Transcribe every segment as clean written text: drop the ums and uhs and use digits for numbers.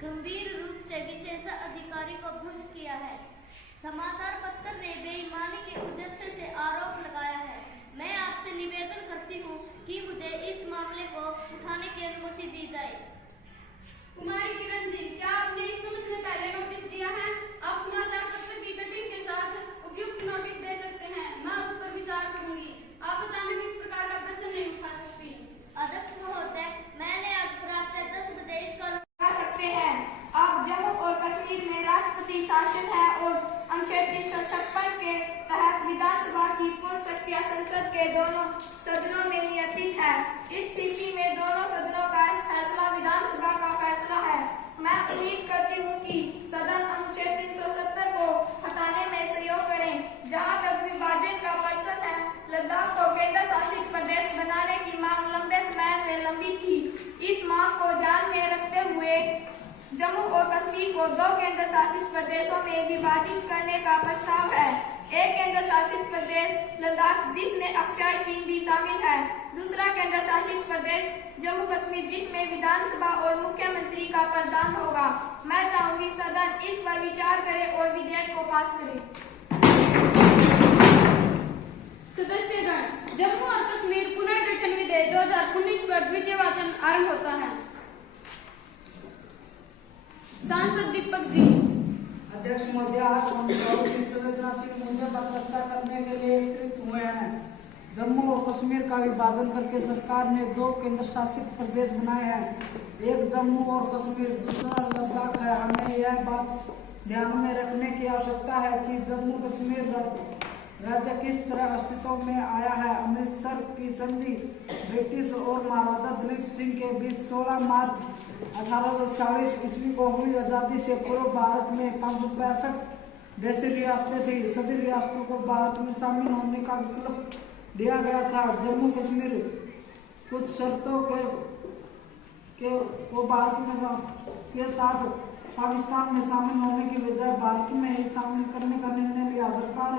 गंभीर रूप से विशेषाधिकारी को भ्रष्ट किया है। समाचार पत्र ने बेईमानी के उद्देश्य से आरोप लगाया है। मैं आपसे निवेदन करती हूँ कि मुझे इस मामले को उठाने की अनुमति दी जाए। कुमारी किरण जी, क्या आपने इस संबंध में पहले नोटिस दिया है? आप समाचार पत्र की कटिंग के साथ उपयुक्त नोटिस दे सकते हैं। मैं उस पर विचार करूंगी। आप अचानक इस प्रकार का प्रश्न नहीं उठा सकती। अध्यक्ष महोदय, मैंने आज प्रातः 10 बजे इसका लगा सकते हैं। आप जम्मू और कश्मीर में राष्ट्रपति शासन है और अनुच्छेद 356 के तहत विधानसभा की पूर्ण शक्तियां संसद के दोनों सदनों में नियमित है। इस स्थिति में दोनों सदनों का फैसला विधानसभा का फैसला है। मैं उम्मीद करती हूँ कि सदन अनुच्छेद 370 को हटाने में सहयोग करें। जहाँ तक विभाजन का प्रश्न है, लद्दाख को केंद्र शासित प्रदेश बनाने की मांग लंबे समय से लंबी थी। इस मांग को ध्यान में रखते हुए जम्मू और कश्मीर को 2 केंद्र शासित प्रदेशों में विभाजित करने का प्रस्ताव है। एक केंद्र शासित प्रदेश लद्दाख, जिसमें अक्षय चीन भी शामिल है। दूसरा केंद्र शासित प्रदेश जम्मू कश्मीर, जिसमें विधानसभा और मुख्यमंत्री का प्रावधान होगा। मैं चाहूंगी सदन इस पर विचार करे और विधेयक को पास करे। सदस्यगण, जम्मू और कश्मीर पुनर्गठन विधेयक 2019 पर द्वितीय वाचन आरंभ होता है। सांसद दीपक जी। अध्यक्ष महोदय, आज हम संवेदनशील मुद्दे पर चर्चा करने के लिए एकत्रित हुए हैं। जम्मू और कश्मीर का विभाजन करके सरकार ने 2 केंद्र शासित प्रदेश बनाए हैं। एक जम्मू और कश्मीर, दूसरा लद्दाख है। हमें यह बात ध्यान में रखने की आवश्यकता है कि जम्मू कश्मीर राज्य किस तरह अस्तित्व में आया है। अमृतसर की संधि ब्रिटिश और महाराजा दिलीप सिंह के बीच 16 मार्च 1846 ईस्वी को हुई। आजादी से पूर्व भारत में 565 देशी रियासतें थी। सभी रियासतों को भारत में शामिल होने का विकल्प दिया गया था। जम्मू कश्मीर कुछ शर्तों को भारत में के साथ पाकिस्तान में शामिल होने की बजाय भारत में ही शामिल करने का निर्णय लिया। सरकार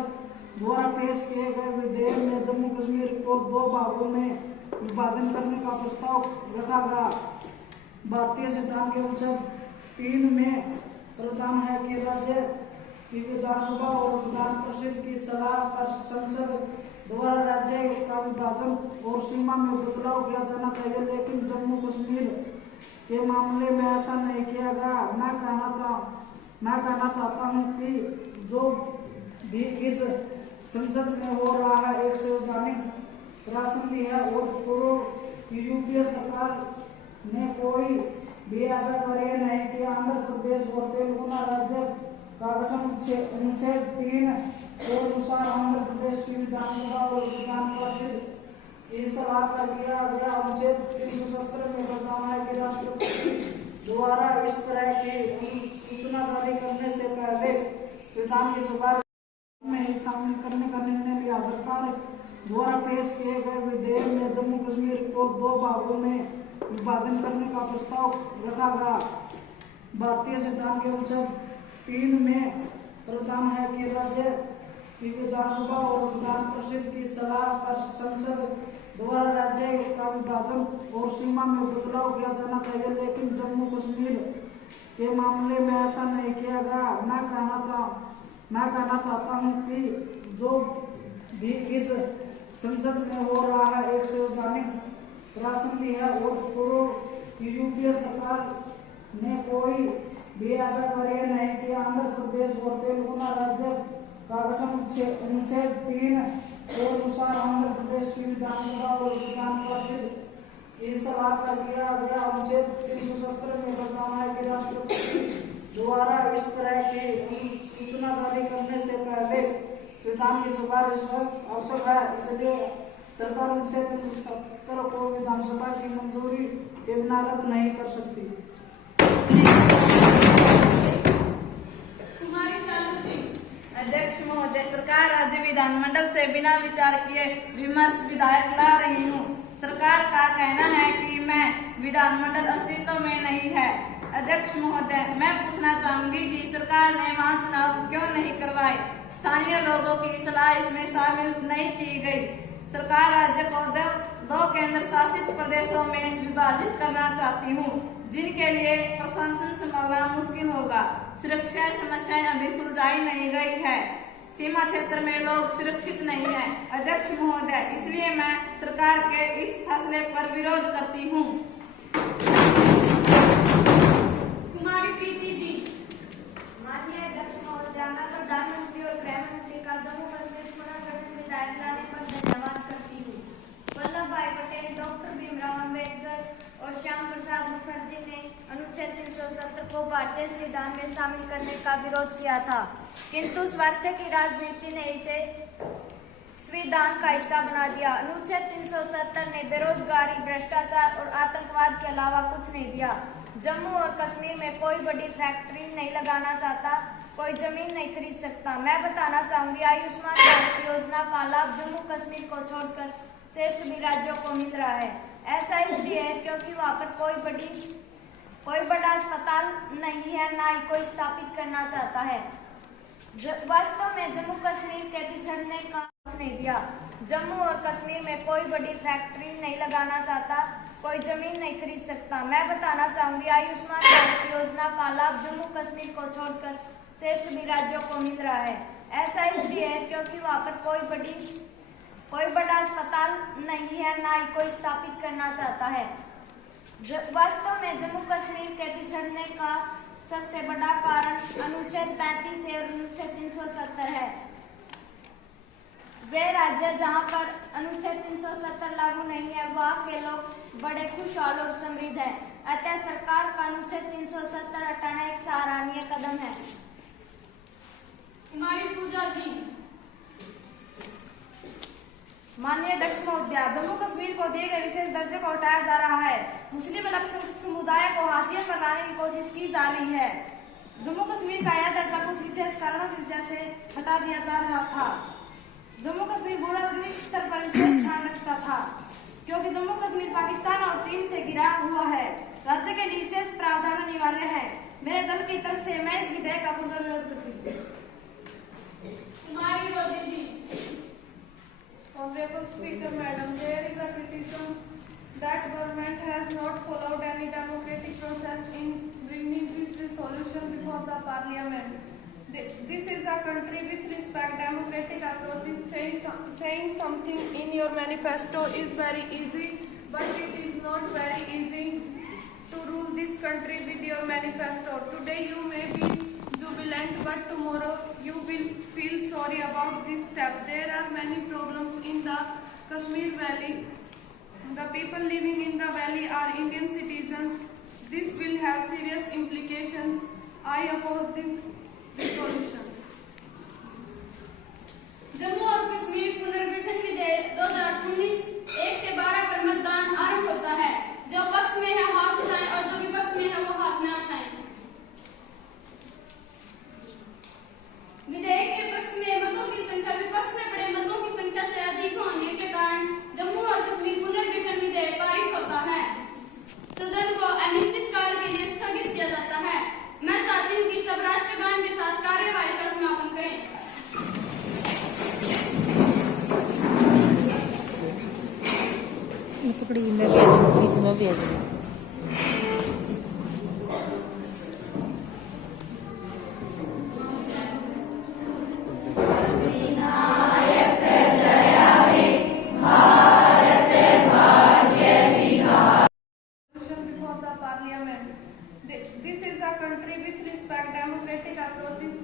द्वारा पेश किए गए विधेयक में जम्मू कश्मीर को 2 भागों में विभाजन करने का प्रस्ताव रखा गया। भारतीय संविधान के अनुच्छेद 3 में प्रावधान है कि राज्य की विधानसभा और विधान परिषद की सलाह पर संसद द्वारा राज्य का विभाजन और सीमा में बदलाव किया जाना चाहिए, लेकिन जम्मू कश्मीर के मामले में ऐसा नहीं किया गया। मैं कहना चाहता हूँ कि जो भी इस संसद में हो रहा है एक संवैधानिक राजनीति है और पूर्व यूपीए सरकार ने कोई भी ऐसा कार्य नहीं किया। आंध्र प्रदेश और तेलंगाना राज्य का गठन अनुच्छेद 3 के अनुसार आंध्र प्रदेश की विधानसभा और विधान परिषद की सलाह कर किया गया। अनुच्छेद 370 में बताना है कि राष्ट्रपति द्वारा इस तरह की सूचना जारी करने से पहले संविधान की सभा में ही शामिल करने का निर्णय लिया। सरकार द्वारा पेश किए गए विधेयक में जम्मू कश्मीर को 2 भागों में विभाजन करने का प्रस्ताव रखा गया। भारतीय संविधान के अनुच्छेद 3 में प्रावधान है कि राज्य की विधानसभा और विधान परिषद की सलाह पर संसद द्वारा राज्य का विभाजन और सीमा में बदलाव किया जाना चाहिए, लेकिन जम्मू कश्मीर के मामले में ऐसा नहीं किया गया। मैं कहना चाहता हूँ कि जो भी इस संसद में हो रहा है एक संवैधानिक राजनीति है और पूर्व यूपीए सरकार ने कोई भी ऐसा कार्य नहीं किया। आंध्र प्रदेश और तेलंगाना राज्य का गठन अनुच्छेद 3 के अनुसार आंध्र प्रदेश की विधानसभा और विधान परिषद की सलाह कर किया गया। अनुच्छेद 370 में बताना है कि राष्ट्रपति द्वारा इस तरह की सूचना जारी करने से पहले संविधान की सभा आवश्यक है। इसलिए सरकार अनुच्छेद 370 को विधानसभा की मंजूरी के बिना रद्द नहीं कर सकती। अध्यक्ष महोदय, सरकार राज्य विधानमंडल से बिना विचार किए विमर्श विधायक ला रही हूँ। सरकार का कहना है कि मैं विधानमंडल अस्तित्व में नहीं है। अध्यक्ष महोदय, मैं पूछना चाहूंगी कि सरकार ने वहाँ चुनाव क्यों नहीं करवाए? स्थानीय लोगों की सलाह इसमें शामिल नहीं की गई। सरकार राज्य को 2 केंद्र शासित प्रदेशों में विभाजित करना चाहती हूँ। जिनके लिए प्रशासन संभालना मुश्किल होगा। सुरक्षा समस्याएं अभी सुलझाई नहीं गई है। सीमा क्षेत्र में लोग सुरक्षित नहीं है अध्यक्ष महोदय, इसलिए मैं सरकार के इस फैसले पर विरोध करती हूँ। कुमारी प्रीति जी। माननीय अध्यक्ष महोदय, मैं प्रधानमंत्री और गृह मंत्री का जम्मू कश्मीर पुनर्गठन विधेयक लाने पर धन्यवाद करती हूँ। वल्लभ भाई पटेल, डॉक्टर भीमराव अम्बेडकर और श्याम प्रसाद मुखर्जी ने अनुच्छेद 370 को भारतीय संविधान में शामिल करने का विरोध किया था, किंतु स्वार्थ की राजनीति ने इसे संविधान का हिस्सा बना दिया। अनुच्छेद 370 ने बेरोजगारी, भ्रष्टाचार और आतंकवाद के अलावा कुछ नहीं दिया। जम्मू और कश्मीर में कोई बड़ी फैक्ट्री नहीं लगाना चाहता, कोई जमीन नहीं खरीद सकता। मैं बताना चाहूंगी, आयुष्मान भारत योजना का लाभ जम्मू कश्मीर को छोड़कर शेष सभी राज्यों को मिल रहा है। ऐसा इसलिए है क्योंकि वहाँ पर कोई बड़ा अस्पताल नहीं है, ना ही कोई स्थापित करना चाहता है। वास्तव में जम्मू कश्मीर के पिछड़ने का कुछ नहीं दिया। जम्मू और कश्मीर में कोई बड़ी फैक्ट्री नहीं लगाना चाहता, कोई जमीन नहीं खरीद सकता। मैं बताना चाहूंगी, आयुष्मान भारत योजना का लाभ जम्मू कश्मीर को छोड़कर शेष सभी राज्यों को मिल रहा है। ऐसा इसलिए है क्योंकि वहाँ पर कोई बड़ा अस्पताल नहीं है, ना ही कोई स्थापित करना चाहता है। वास्तव में जम्मू कश्मीर के पिछड़ने का सबसे बड़ा कारण अनुच्छेद 35 और अनुच्छेद 370 है। वे राज्य जहां पर अनुच्छेद 370 लागू नहीं है, वहां के लोग बड़े खुशहाल और समृद्ध हैं। अतः सरकार का अनुच्छेद 370 हटाना एक सराहनीय कदम है। कुमारी पूजा जी। माननीय अध्यक्ष महोदय, जम्मू कश्मीर को दिए गए विशेष दर्जे को हटाया जा रहा है। मुस्लिम अल्पसंख्यक समुदाय को हाशिए पर लाने की कोशिश की जा रही है। जम्मू कश्मीर का यह दर्जा कुछ विशेष कारणों की वजह से हटा दिया जा रहा था। जम्मू कश्मीर भूराजनीतिक स्तर पर विशेष ध्यान रखता था, क्योंकि जम्मू कश्मीर पाकिस्तान और चीन से घिरा हुआ है। राज्य के लिए विशेष प्रावधान अनिवार्य है। मेरे दल की तरफ से मैं इस विधेयक का पुरजोर विरोध करती हूँ। कुमारी रोजी जी। Honorable Speaker, Madam, there is a criticism that government has not followed any democratic process in bringing this resolution before the Parliament. This is a country which respects democratic approaches. Saying something in your manifesto is very easy, but it is not very easy to rule this country with your manifesto. Today you may be jubilant, but tomorrow you will feel sorry about this step. There are many problems in the Kashmir Valley. The people living in the valley are Indian citizens. This will have serious implications. I oppose this resolution. Jammu और कश्मीर पुनर्गठन विधेयक 2019 1 से 12 पर मतदान आरंभ होता है। जो पक्ष में है हाथ उठाएं और जो विपक्ष में है वो हाथ न उठाएं। विधेयक के पक्ष में मतों की संख्या विपक्ष में पड़े मतों की संख्या से अधिक होने के कारण जम्मू और कश्मीर पुनर्गठन विधेयक पारित होता है। सदन को अनिश्चित काल के लिए स्थगित किया जाता है। मैं चाहती हूँ कि सब राष्ट्रगान के साथ कार्यवाही का समापन करें। बीच में भी आ जाए। This is a country which respects democratic approaches.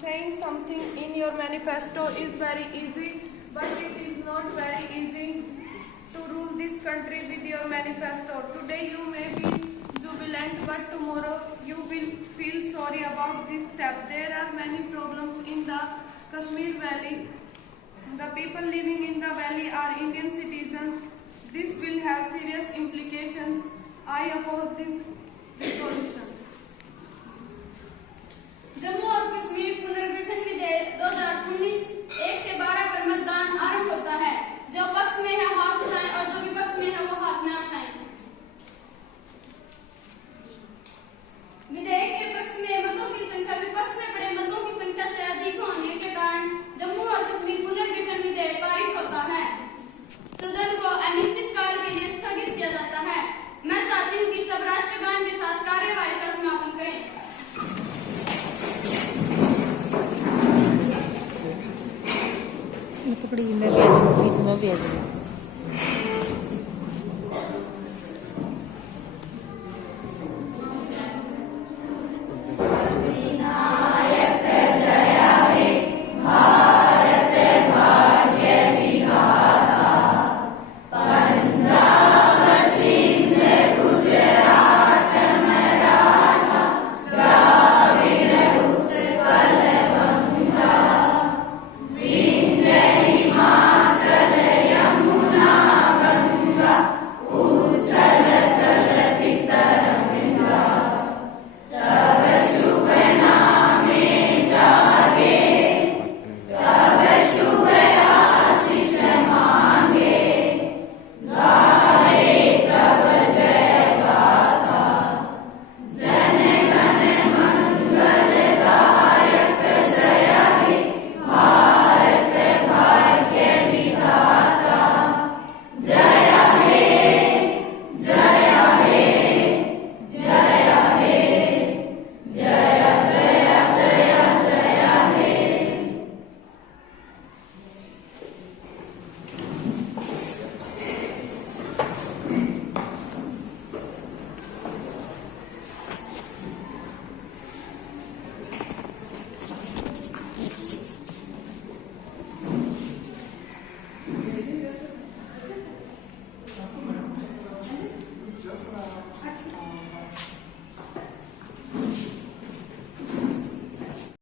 Saying something in your manifesto is very easy, but it is not very easy to rule this country with your manifesto. Today you may be jubilant, but tomorrow you will feel sorry about this step. There are many problems in the Kashmir Valley. The people living in the valley are Indian citizens. This will have serious implications. I oppose this resolution. Jammu और कश्मीर पुनर्गठन विधेयक 2019 1 से 12 पर मतदान आरंभ होता है। जो पक्ष में है हाथ उठाएं और जो विपक्ष में है वो हाथ न उठाएं। विधेयक के पक्ष में मतों की संख्या विपक्ष में पड़े मतों की संख्या से अधिक होने के कारण जम्मू और कश्मीर पुनर्गठन विधेयक पारित होता है। सदन को अनिश्चित काल के लिए स्थगित किया जाता है। मैं चाहती हूँ कि सब राष्ट्रगान के आ जाओ, बीच में भी आ जाओ।